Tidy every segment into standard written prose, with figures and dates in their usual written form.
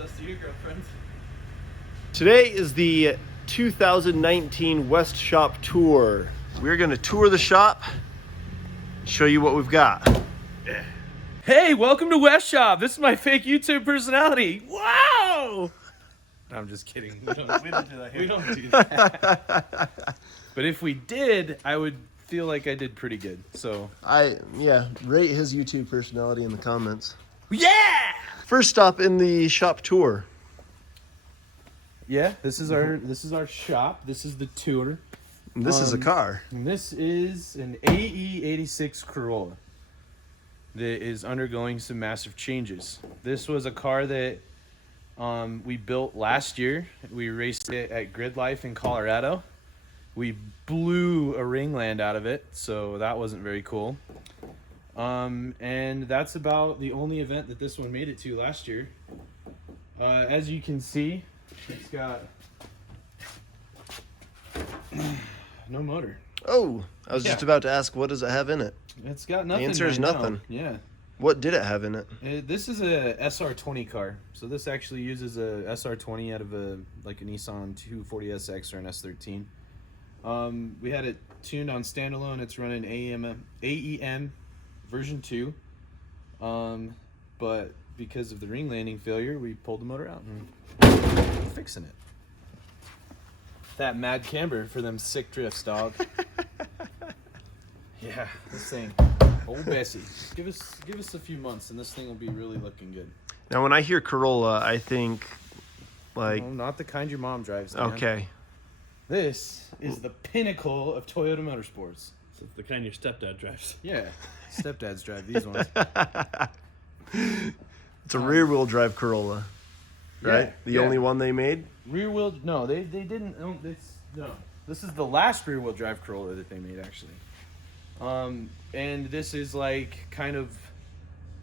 us to your girlfriend. Today is the 2019 Westshop Tour. We're going to tour the shop, show you what we've got. Yeah. Hey, welcome to Westshop. This is my fake YouTube personality. Wow! No, I'm just kidding. We don't do that here. We don't do that. But if we did, I would feel like I did pretty good. So rate his YouTube personality in the comments. Yeah! First stop in the shop tour. Yeah, this is our shop. This is the tour. And this is a car. And this is an AE86 Corolla that is undergoing some massive changes. This was a car that we built last year. We raced it at Grid Life in Colorado. We blew a ringland out of it, so that wasn't very cool. And that's about the only event that this one made it to last year. As you can see, it's got no motor. Oh, I was just about to ask, what does it have in it? It's got nothing. The answer is nothing. Yeah. What did it have in it? This is a SR20 car. So this actually uses a SR20 out of a Nissan 240SX or an S13. We had it tuned on standalone. It's running AEM version 2. But because of the ring landing failure, we pulled the motor out and we're fixing it. That mad camber for them sick drifts, dog. Yeah, this thing. Old Bessie. Give us a few months and this thing will be really looking good. Now, when I hear Corolla, I think like... No, not the kind your mom drives, man. Okay. This is the pinnacle of Toyota Motorsports. So it's the kind your stepdad drives. Yeah, stepdads drive these ones. It's a rear-wheel drive Corolla, right? Yeah, The only one they made? Rear-wheel, no, they didn't, no. This is the last rear-wheel drive Corolla that they made, actually. And this is like kind of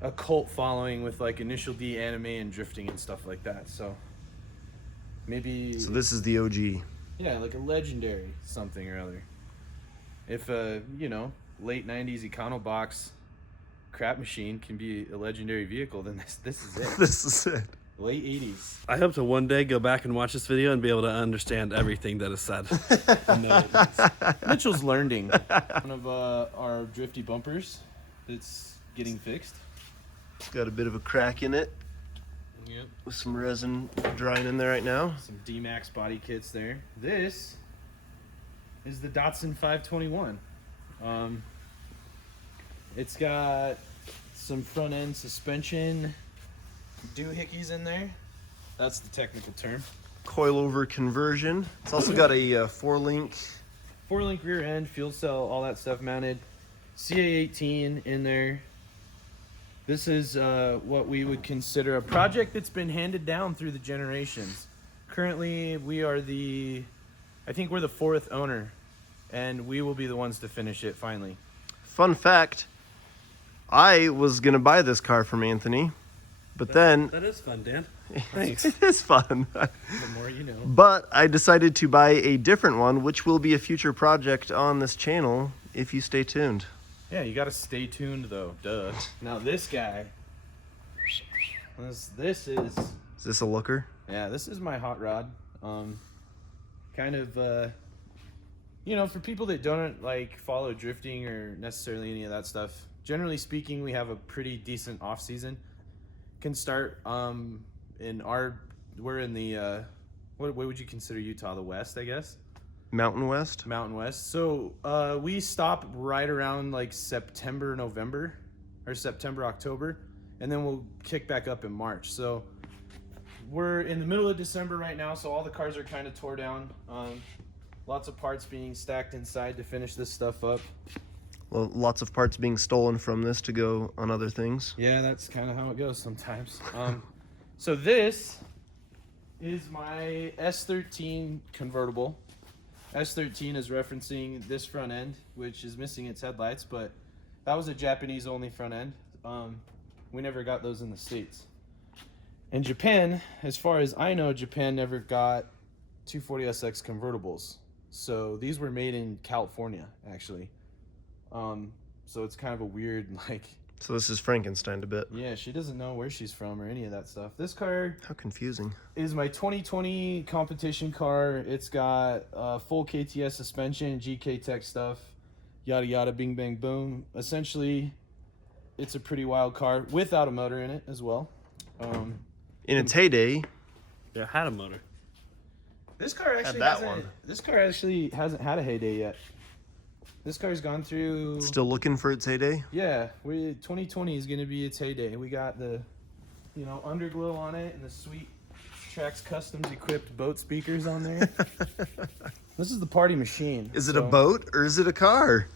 a cult following with like Initial D anime and drifting and stuff like that. So maybe... So this is the OG. Yeah, like a legendary something or other. If late 90s Econobox crap machine can be a legendary vehicle, then this is it. This is it. Late 80s. I hope to one day go back and watch this video and be able to understand everything that is said. Mitchell's learning. One of our drifty bumpers that's getting fixed. It's got a bit of a crack in it. Yep. With some resin drying in there right now. Some D-Max body kits there. This is the Datsun 521. It's got some front end suspension doohickeys in there. That's the technical term. Coilover conversion. It's also got a 4-link rear end, fuel cell, all that stuff mounted. CA18 in there. This is what we would consider a project that's been handed down through the generations. Currently, we're the 4th owner, and we will be the ones to finish it finally. Fun fact, I was going to buy this car from Anthony, but then... That is fun, Dan. Thanks. It is fun. The more you know. But I decided to buy a different one, which will be a future project on this channel if you stay tuned. Yeah, you got to stay tuned, though. Duh. Now, this guy, this is... Is this a looker? Yeah, this is my hot rod. Kind of, for people that don't, follow drifting or necessarily any of that stuff, generally speaking, we have a pretty decent off-season. Can start, we're in the, what would you consider Utah? The West, I guess? Mountain West? Mountain West. So we stop right around September, November, or September, October, and then we'll kick back up in March. So we're in the middle of December right now, so all the cars are kind of tore down. Lots of parts being stacked inside to finish this stuff up. Well, lots of parts being stolen from this to go on other things. Yeah, that's kind of how it goes sometimes. So this is my S13 convertible. S13 is referencing this front end, which is missing its headlights, but that was a Japanese-only front end. We never got those in the States. In Japan, as far as I know, Japan never got 240SX convertibles. So these were made in California, actually. So it's kind of a weird, So this is Frankenstein a bit. Yeah, she doesn't know where she's from or any of that stuff. This car How confusing. is my 2020 competition car. It's got full KTS suspension, GK Tech stuff, yada yada, bing bang boom. Essentially, it's a pretty wild car without a motor in it as well. In its heyday, Yeah, had a motor. This car actually that hasn't. one. This car actually hasn't had a heyday yet. This car's gone through. still looking for its heyday. Yeah, 2020 is gonna be its heyday. We got the, underglow on it and the sweet Trax Customs equipped boat speakers on there. This is the party machine. Is it a boat or is it a car?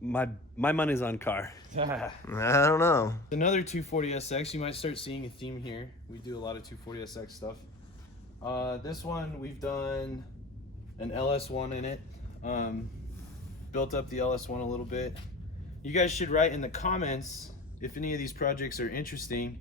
My money's on car. I don't know. Another 240SX. You might start seeing a theme here. We do a lot of 240SX stuff. This one we've done an LS1 in it. Built up the LS1 a little bit. You guys should write in the comments if any of these projects are interesting,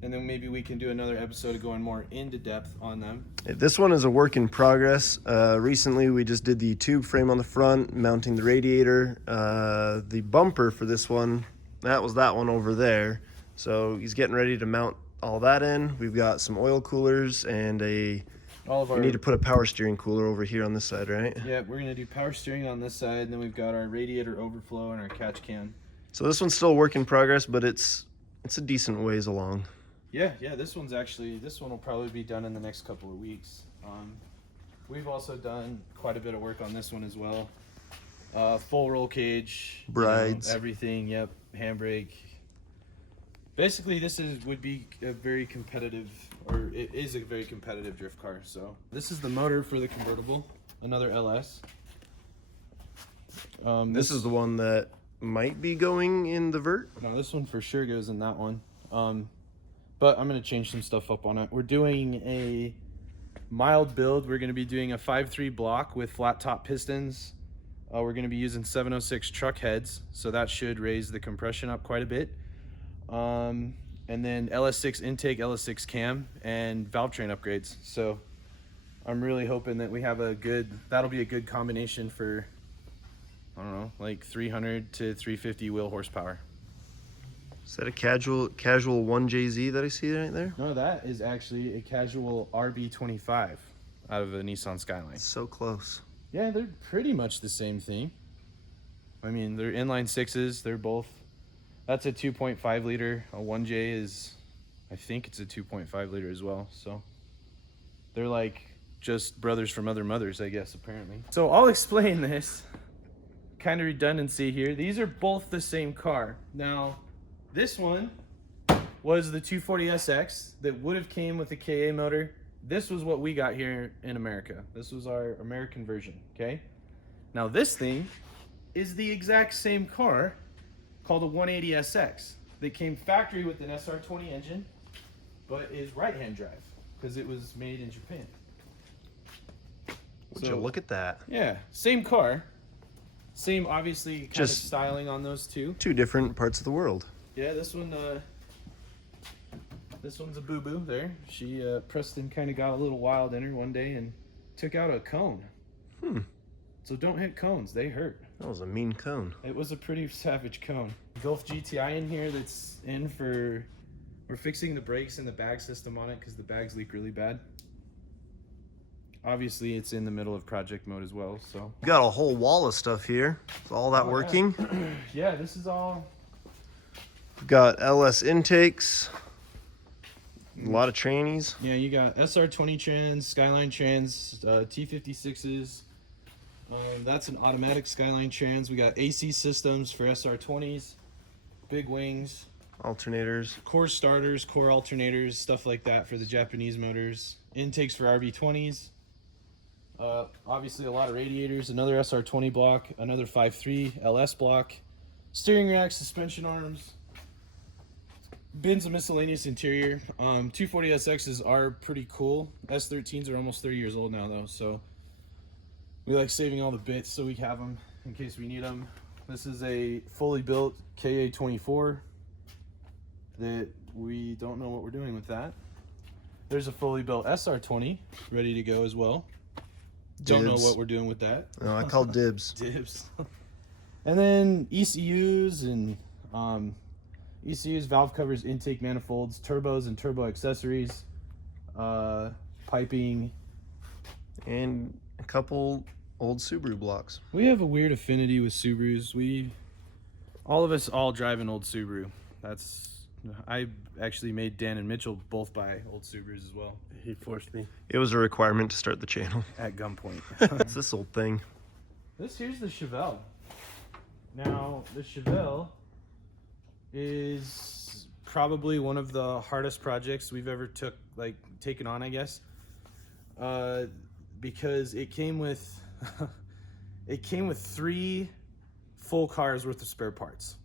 and then maybe we can do another episode of going more into depth on them. This one is a work in progress. Recently we just did the tube frame on the front, mounting the radiator. The bumper for this one, that one over there. So he's getting ready to mount all that in. We've got some oil coolers and we need to put a power steering cooler over here on this side, right? Yeah, we're gonna do power steering on this side, and then we've got our radiator overflow and our catch can. So this one's still a work in progress, but it's a decent ways along. Yeah, this one will probably be done in the next couple of weeks. We've also done quite a bit of work on this one as well. Full roll cage, Brides. everything. Yep, handbrake. Basically, would be a very competitive, or it is a very competitive drift car. So this is the motor for the convertible, another LS. This is the one that might be going in the vert. No, this one for sure goes in that one. But I'm gonna change some stuff up on it. We're doing a mild build. We're gonna be doing a 5.3 block with flat top pistons. We're gonna be using 706 truck heads, so that should raise the compression up quite a bit. And then LS6 intake, LS6 cam, and valve train upgrades. So I'm really hoping that we have that'll be a good combination for, I don't know, like 300 to 350 wheel horsepower. Is that a casual 1JZ that I see right there? No, that is actually a casual RB25 out of a Nissan Skyline. So close. Yeah, they're pretty much the same thing. I mean, they're inline sixes. They're both. That's a 2.5 liter. A 1J is, I think it's a 2.5 liter as well. So they're like just brothers from other mothers, I guess, apparently. So I'll explain this. Kind of redundancy here. These are both the same car. Now, this one was the 240SX that would have came with a KA motor. This was what we got here in America. This was our American version, okay? Now this thing is the exact same car called a 180SX that came factory with an SR20 engine, but is right-hand drive because it was made in Japan. Would you look at that? Yeah, same car. Same, obviously, kind of styling on those two. Two different parts of the world. Yeah, this one's a boo-boo there. Preston kind of got a little wild in her one day and took out a cone. So don't hit cones, they hurt. That was a mean cone. It was a pretty savage cone. Gulf GTI in here that's in for, we're fixing the brakes and the bag system on it because the bags leak really bad. Obviously, it's in the middle of project mode as well, so. We got a whole wall of stuff here. Is all that working? Yeah, this is all. We've got LS intakes. A lot of trannies. Yeah, you got SR20 trans, Skyline trans, T56s. That's an automatic Skyline trans. We got AC systems for SR20s, big wings, Alternators. core starters, core alternators, stuff like that for the Japanese motors. Intakes for RB20s. Obviously a lot of radiators, another SR20 block, another 5.3 LS block, steering rack, suspension arms, bins of miscellaneous interior. 240SXs are pretty cool. S13s are almost 30 years old now though, so we like saving all the bits so we have them in case we need them. This is a fully built KA24 that we don't know what we're doing with that. There's a fully built SR20 ready to go as well. Don't know what we're doing with that. No, I call dibs. Dibs. And then ECUs and ECUs, valve covers, intake manifolds, turbos and turbo accessories, piping, and a couple old Subaru blocks. We have a weird affinity with Subarus. All of us drive an old Subaru. I actually made Dan and Mitchell both buy old Subarus as well. He forced me. It was a requirement to start the channel. At gunpoint. What's this old thing? Here's the Chevelle. Now, the Chevelle is probably one of the hardest projects we've ever taken on, I guess. Because it came with 3 full cars worth of spare parts.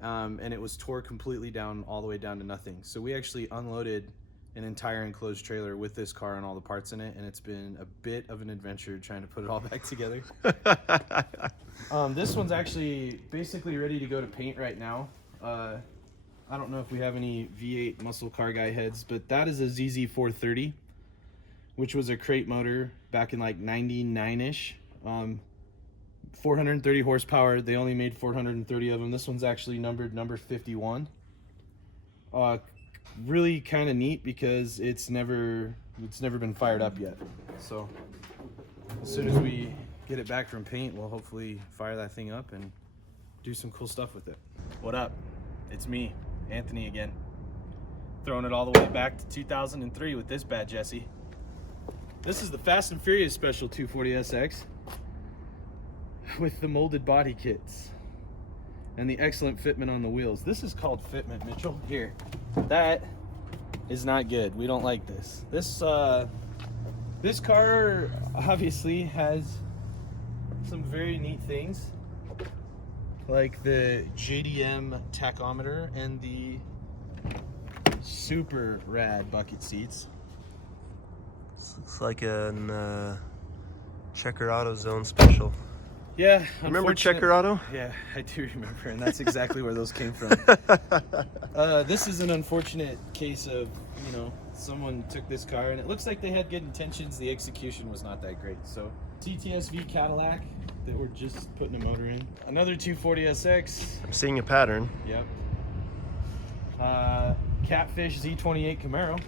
And it was tore completely down, all the way down to nothing. So we actually unloaded an entire enclosed trailer with this car and all the parts in it, and it's been a bit of an adventure trying to put it all back together. This one's actually basically ready to go to paint right now. I don't know if we have any V8 muscle car guy heads, but that is a ZZ430, which was a crate motor back in like 99-ish. 430 horsepower. They only made 430 of them. This one's actually numbered number 51. Really kind of neat because it's never been fired up yet. So as soon as we get it back from paint, we'll hopefully fire that thing up and do some cool stuff with it. What up? It's me, Anthony again. Throwing it all the way back to 2003 with this bad Jesse. This is the Fast and Furious Special 240SX with the molded body kits and the excellent fitment on the wheels. This is called fitment, Mitchell. Here, that is not good. We don't like this. This car obviously has some very neat things, like the JDM tachometer and the super rad bucket seats. It's like a Checker AutoZone special. Yeah, remember Checker Auto? Yeah, I do remember, and that's exactly where those came from. This is an unfortunate case of, someone took this car, and it looks like they had good intentions. The execution was not that great. So, TTSV Cadillac that we're just putting a motor in. Another 240SX. I'm seeing a pattern. Yep. Catfish Z28 Camaro.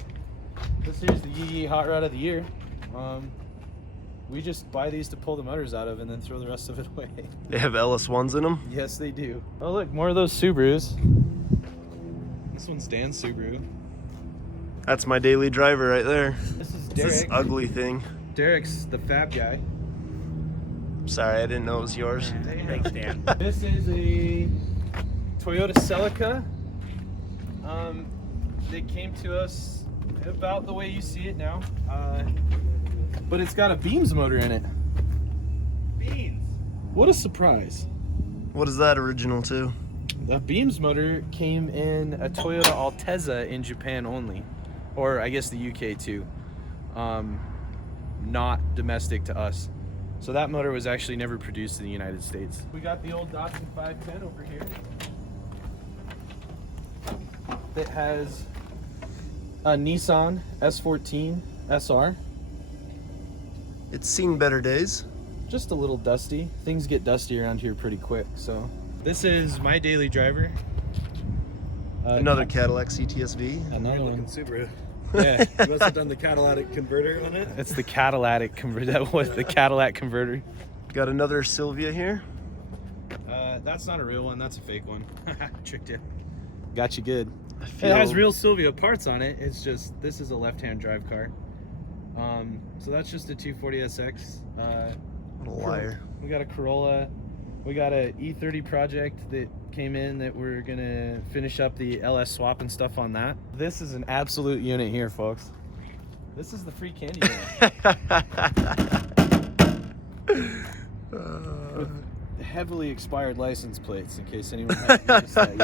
This here's the Yee Hot Rod of the Year. We just buy these to pull the motors out of and then throw the rest of it away. They have LS1s in them? Yes, they do. Oh, look, more of those Subarus. This one's Dan's Subaru. That's my daily driver right there. This is It's Derek. this ugly thing. Derek's the fab guy. Sorry, I didn't know it was yours. Thanks, Dan. This is a Toyota Celica. They came to us about the way you see it now. But it's got a Beams motor in it. Beans. What a surprise. What is that original to? The Beams motor came in a Toyota Altezza in Japan only. Or I guess the UK too. Not domestic to us. So that motor was actually never produced in the United States. We got the old Datsun 510 over here. That has a Nissan S14 SR. It's seen better days. Just a little dusty. Things get dusty around here pretty quick, so. This is my daily driver. Another Cadillac CTSV. Another Looking one. Subaru. Yeah, You must have done the catalytic converter on it. it's the Cadillac converter. That was the Cadillac converter. Got another Sylvia here. That's not a real one. That's a fake one. Tricked you. Got you good. I It feel has real Silvia parts on it. It's just this is a left-hand drive car. So that's just a 240SX. what a liar. We got a Corolla. We got a E30 project that came in that we're gonna finish up the LS swap and stuff on that. This is an absolute unit here, folks. This is the free candy unit. With heavily expired license plates, in case anyone hasn't noticed that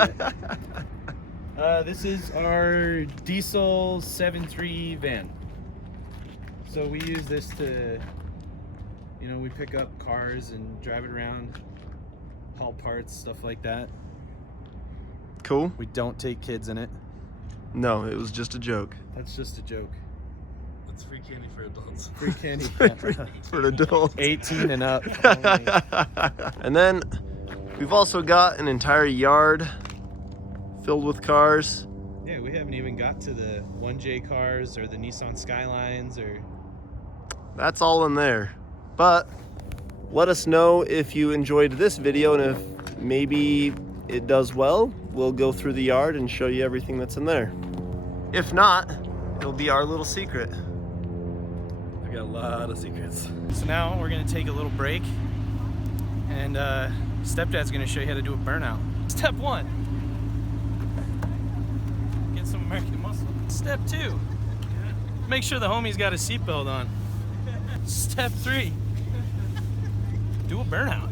yet. This is our diesel 7.3 van. So we use this to, we pick up cars and drive it around, haul parts, stuff like that. Cool. We don't take kids in it. No, it was just a joke. That's just a joke. It's free candy for adults. Free candy. For adults. 18 and up. Only. And then we've also got an entire yard filled with cars. Yeah, we haven't even got to the 1J cars or the Nissan Skylines or... That's all in there. But let us know if you enjoyed this video, and if maybe it does well, we'll go through the yard and show you everything that's in there. If not, it'll be our little secret. I got a lot of secrets. So now we're gonna take a little break, and Stepdad's gonna show you how to do a burnout. Step 1, get some American muscle. Step 2, make sure the homie's got a seatbelt on. Step 3, do a burnout.